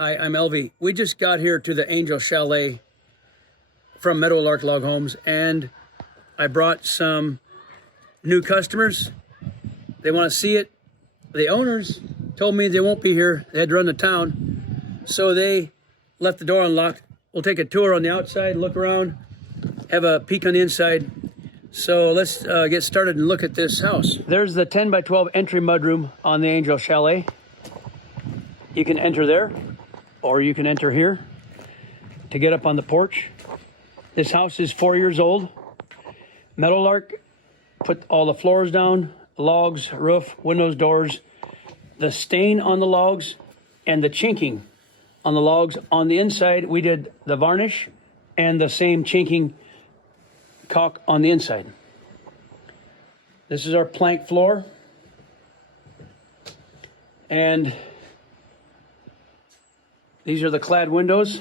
Hi, I'm Elvie. We just got here to the Angel Chalet from Meadowlark Log Homes, and I brought some new customers. They want to see it. The owners told me they won't be here. They had to run to town, so they left the door unlocked. We'll take a tour on the outside, look around, have a peek on the inside. So let's get started and look at this house. There's the 10 by 12 entry mudroom on the Angel Chalet. You can enter there, or you can enter here to get up on the porch. This house is 4 years old. Meadowlark put all the floors down, logs, roof, windows, doors, the stain on the logs, and the chinking on the logs. On the inside, we did the varnish and the same chinking caulk on the inside. This is our plank floor. And these are the clad windows.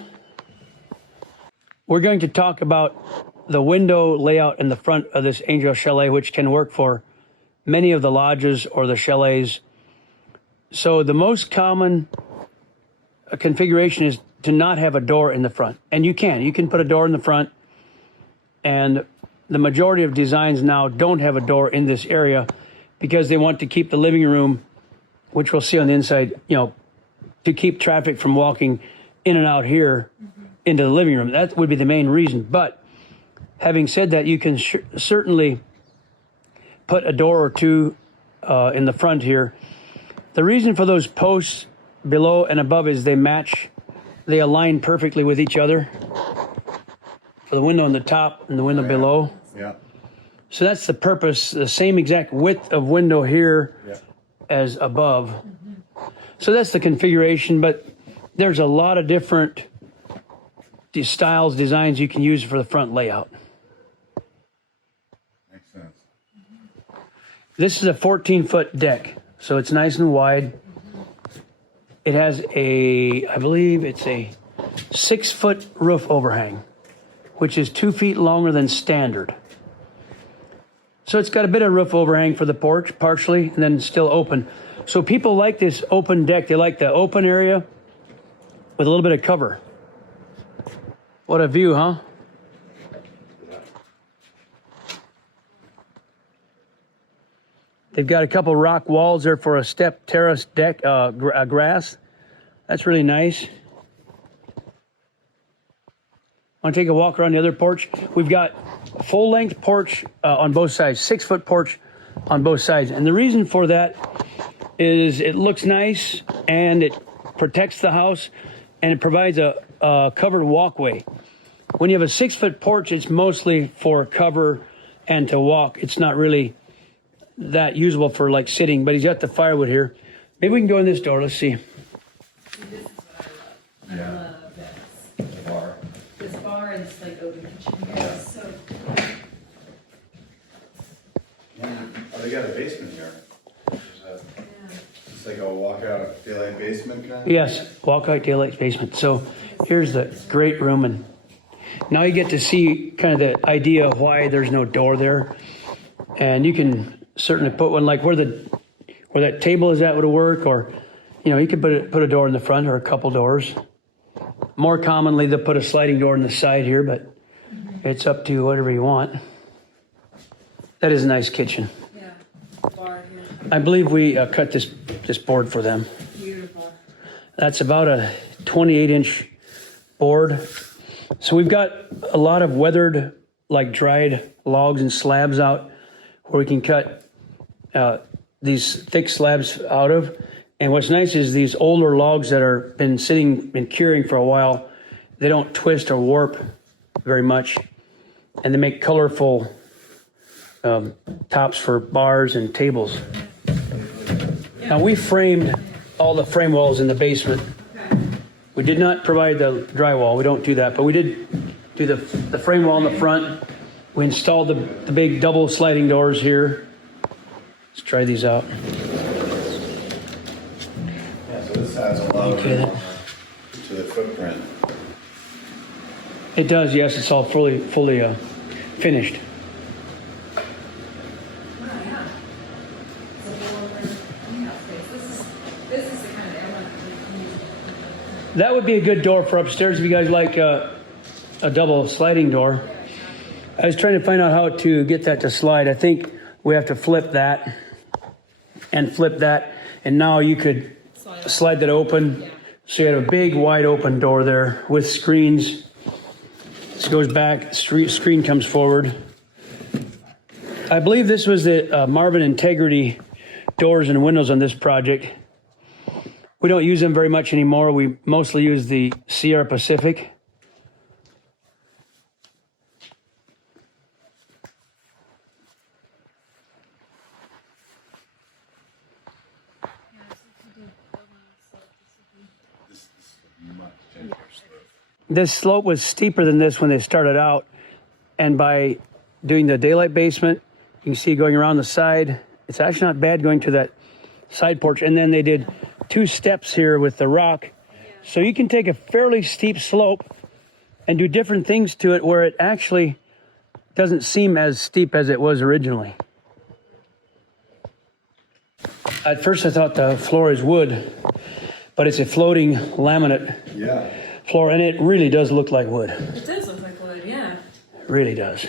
We're going to talk about the window layout in the front of this Angel Chalet, which can work for many of the lodges or the chalets. So the most common configuration is to not have a door in the front. And you can put a door in the front, and the majority of designs now don't have a door in this area because they want to keep the living room, which we'll see on the inside, to keep traffic from walking in and out here into the living room. That would be the main reason. But having said that, you can certainly put a door or two in the front here. The reason for those posts below and above is they align perfectly with each other. For the window on the top and the window below. Yeah. So that's the purpose, the same exact width of window here as above. So that's the configuration, but there's a lot of different styles, designs you can use for the front layout. Makes sense. This is a 14-foot deck, so it's nice and wide. It has I believe it's a 6-foot roof overhang, which is 2 feet longer than standard. So it's got a bit of roof overhang for the porch, partially, and then still open. So people like this open deck. They like the open area with a little bit of cover. What a view, huh? They've got a couple rock walls there for a step terrace deck, grass. That's really nice. Want to take a walk around the other porch? We've got full length porch on both sides, 6-foot porch on both sides. And the reason for that is it looks nice and it protects the house and it provides a covered walkway. When you have a 6-foot porch, it's mostly for cover and to walk. It's not really that usable for like sitting, but he's got the firewood here. Maybe we can go in this door. Let's see. This is what I love. I love this. The bar. This bar and this like open kitchen here is so cool. Oh, they got a basement here. It's like a walkout daylight basement kind of? Yes, walkout daylight basement. So here's the great room, and now you get to see kind of the idea of why there's no door there. And you can certainly put one like where that table is at would work, or you could put a door in the front or a couple doors. More commonly, they'll put a sliding door in the side here, but it's up to whatever you want. That is a nice kitchen. Yeah. Bar here. I believe we cut this board for them. Beautiful. That's about a 28-inch board. So we've got a lot of weathered, like dried logs and slabs out where we can cut these thick slabs out of. And what's nice is these older logs that are been curing for a while, they don't twist or warp very much, and they make colorful tops for bars and tables. Now we framed all the frame walls in the basement. We did not provide the drywall. We don't do that, but we did do the frame wall in the front. We installed the big double sliding doors here. Let's try these out. Yeah, so this has a lot of room to the footprint. It does, yes. It's all fully finished. Oh, yeah. It's a whole other space. This is the kind of element that we can use. That would be a good door for upstairs if you guys like a double sliding door. I was trying to find out how to get that to slide. I think we have to flip that and flip that. And now you could slide that open. Yeah. So you have a big wide open door there with screens. This goes back, screen comes forward. I believe this was the Marvin Integrity doors and windows on this project. We don't use them very much anymore. We mostly use the Sierra Pacific. This slope was steeper than this when they started out, and by doing the daylight basement, you can see going around the side. It's actually not bad going to that side porch, and then they did 2 steps here with the rock, so you can take a fairly steep slope and do different things to it where it actually doesn't seem as steep as it was originally. At first I thought the floor is wood, but it's a floating laminate floor, and it really does look like wood. It does look like wood, yeah. It really does.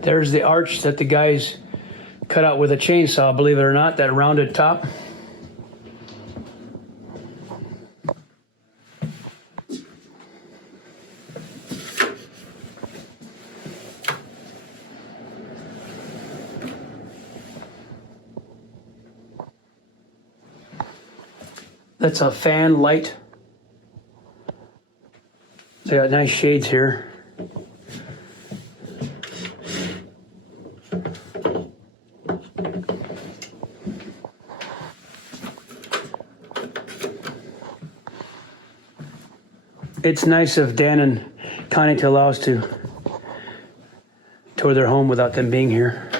There's the arch that the guys cut out with a chainsaw, believe it or not, that rounded top. That's a fan light. They got nice shades here. It's nice of Dan and Connie to allow us to tour their home without them being here.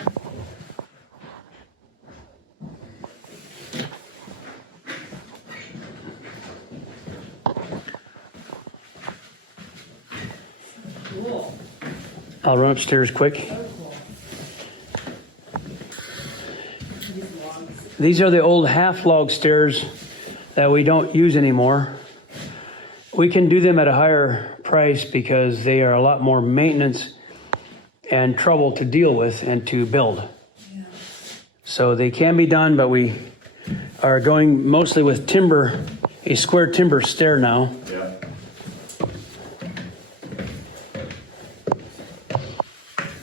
Cool. I'll run upstairs quick. These are the old half log stairs that we don't use anymore. We can do them at a higher price because they are a lot more maintenance and trouble to deal with and to build. Yeah. So they can be done, but we are going mostly with timber, a square timber stair now. Yeah.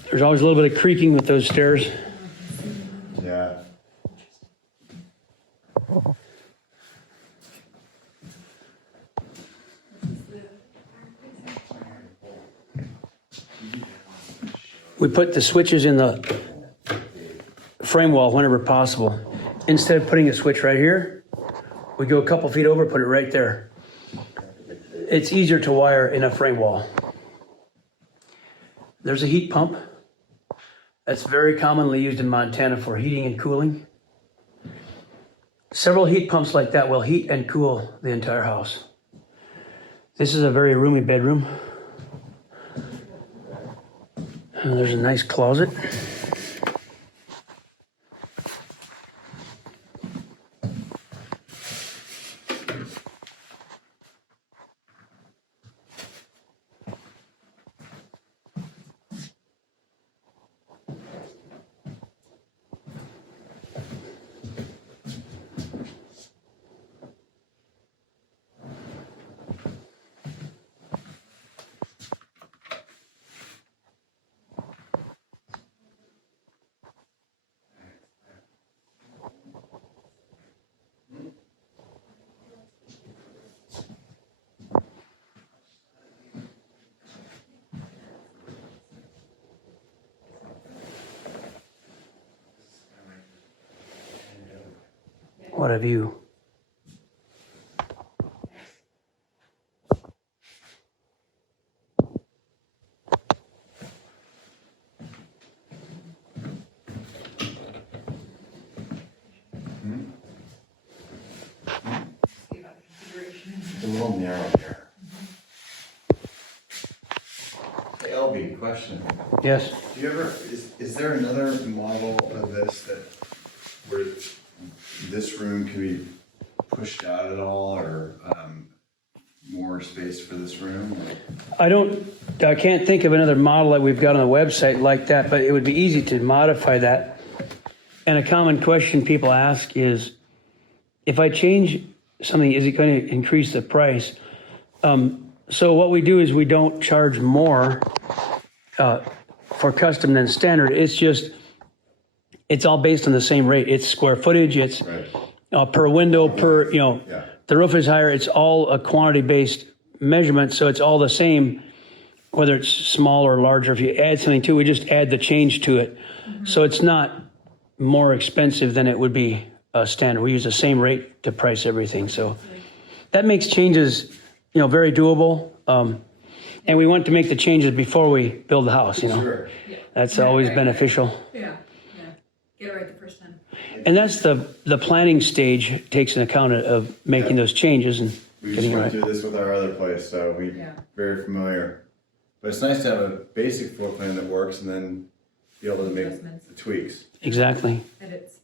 There's always a little bit of creaking with those stairs. Yeah. We put the switches in the frame wall whenever possible. Instead of putting a switch right here, we go a couple feet over, put it right there. It's easier to wire in a frame wall. There's a heat pump that's very commonly used in Montana for heating and cooling. Several heat pumps like that will heat and cool the entire house. This is a very roomy bedroom. And there's a nice closet. What a view. It's a little narrow here. question. Yes. Do you ever, is there another model of this that, where this room can be pushed out at all, or more space for this room? I can't think of another model that we've got on the website like that, but it would be easy to modify that. And a common question people ask is, if I change something, is it going to increase the price? So what we do is we don't charge more for custom than standard. It's all based on the same rate. It's square footage. It's Right. per window, per, Yeah. the roof is higher. It's all a quantity-based measurement, so it's all the same, whether it's small or larger. If you add something to it, we just add the change to it. So it's not more expensive than it would be standard. We use the same rate to price everything. So that makes changes, very doable. And we want to make the changes before we build the house, Sure. That's always beneficial. Yeah. Get it right the first time. And that's the planning stage takes an account of making those changes and We just getting it went right. through this with our other place, so we're very familiar. But it's nice to have a basic floor plan that works and then be able to make Adjustments. the tweaks. Exactly. Edits.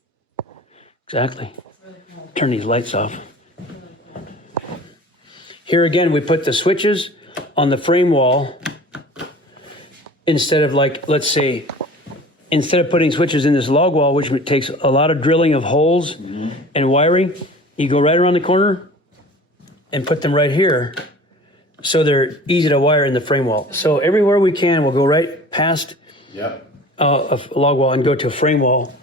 Exactly. It's really cool. Turn these lights off. Really cool. Here again, we put the switches on the frame wall instead of instead of putting switches in this log wall, which takes a lot of drilling of holes and wiring, you go right around the corner and put them right here so they're easy to wire in the frame wall. So everywhere we can, we'll go right past Yep. a log wall and go to a frame wall.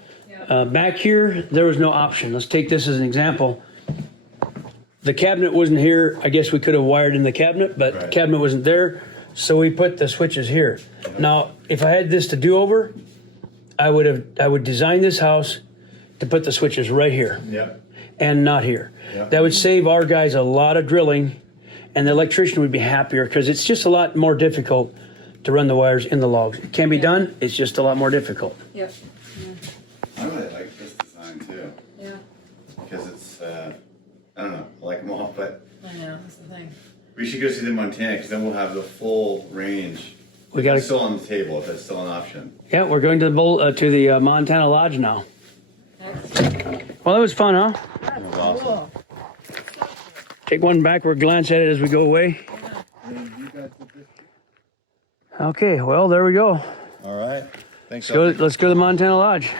Back here, there was no option. Let's take this as an example. The cabinet wasn't here. I guess we could have wired in the cabinet, but the Right. cabinet wasn't there. So we put the switches here. Now, if I had this to do over, I would design this house to put the switches right here Yep. and not here. Yep. That would save our guys a lot of drilling, and the electrician would be happier because it's just a lot more difficult to run the wires in the logs. It can be done. It's just a lot more difficult. Yep. I really like this design too, Yeah. because it's, I don't know, I like them all, but I know. That's the thing. we should go see the Montana, because then we'll have the full range. We got It's to. still on the table, if it's still an option. Yeah, we're going to the Montana Lodge now. Excellent. Well, that was fun, huh? That was awesome. Cool. Take one backward glance at it as we go away. Okay, well, there we go. All right. Thanks. Let's go to the Montana Lodge.